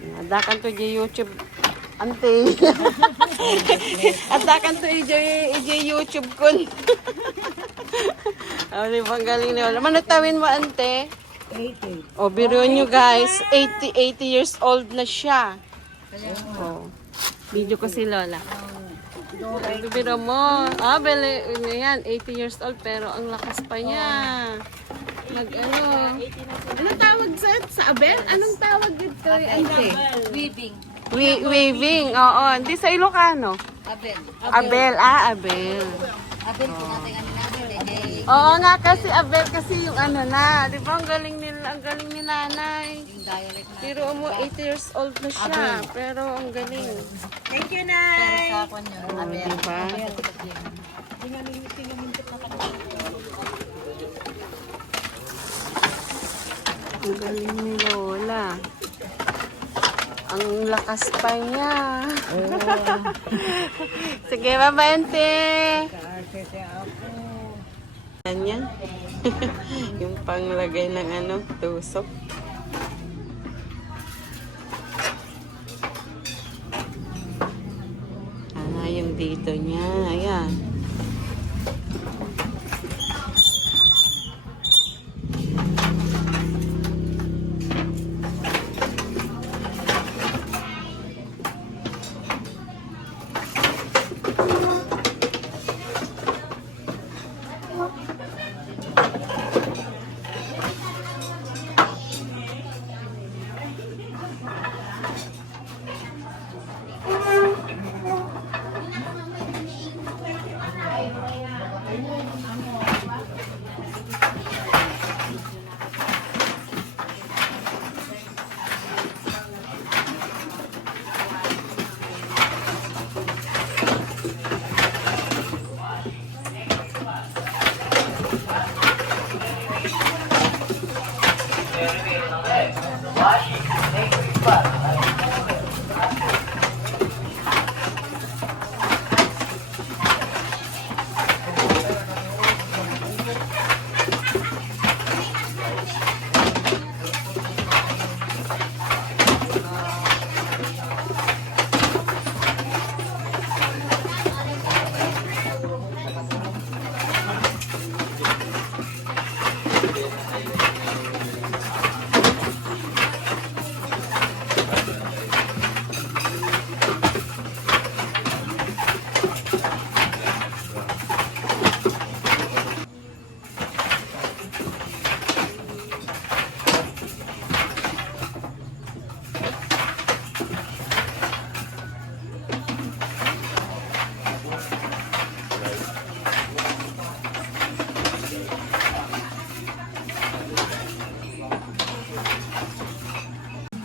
Adakan to di YouTube. Ante. Adakan to ije YouTube kun. Ano bang galing ni wala. Manatawin mo ante? 80. O biro nyo guys, 80 years old na siya. Oh. Video ko si Lola. Biro mo. Bele, yan, 80 years old pero ang lakas pa niya. Ano tawag sa Abel? Anong tawag dito? Weaving. Weaving, oo. Hindi sa Ilocano. Abel. Abel, Abel. Abel, pinatay kami natin. Oo nga kasi Abel kasi yung ano na, di ba ang galing ni nanay. Yung dialect na. Pero mo 80 years old na siya, pero ang galing. Thank you, Pero Nay. sa akin yun. Abel. Diba? Ang galing ni Lola. Ang lakas pa niya. Sige, babante. Yan. Yung panglagay ng tusok. Yung dito niya. Ayan.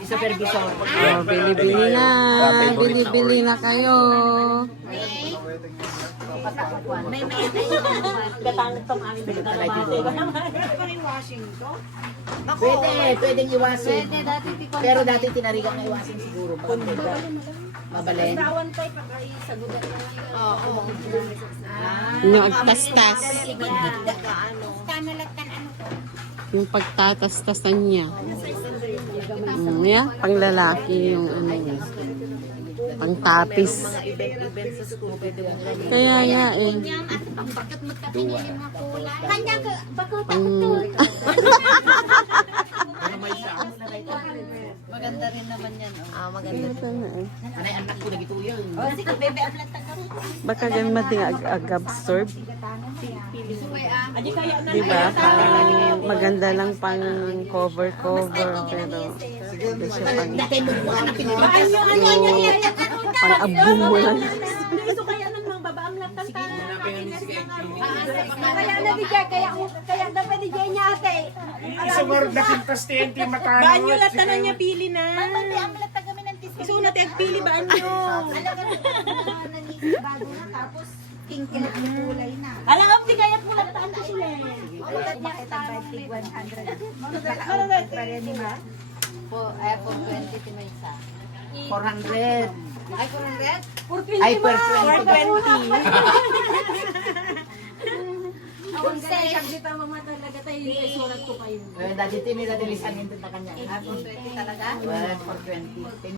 Supervisor. Bili-bili na. Bili-bili na kayo. Pwedeng iwasin. Pwede, dati di ko. Pero dati tinarigan na iwasin siguro. Mabalen. Yung agtastas. Yung pagtatastasan niya. Yan, pang lalaki yung niya. Pang tapis. Kaya nga eh. Kanya ka, bako Pang... Maganda rin naman yan. Maganda. Ito na eh. Anay, anak ko nagito yan. Sige, bebe, amlat ka rin. Baka gan mating ag-absorb. Diba? Parang maganda lang pang cover. Pero hindi siya pang... Dati mo buka na pinipagkas. Pang abum mo lang. Kaya dapat di niya ate. Isumar dakin pastiente makano. Banyo lahat na niya pili na. Pati amlat ka kami ng tisip. Iso natin pili banyo. Alam ka na bago na tapos pink na kulay na. Alam ka, di kaya pulat taan ko sila. Ulat niya kita by tig 100. Pare ni ba? Po, ay po 20 timay sa. 400. Ay 400? Ay, per 20. Kung sa siyang dito mga talaga tayo Dati tinila dilisan ito na kanya. Ah, 420 talaga? Well, 420.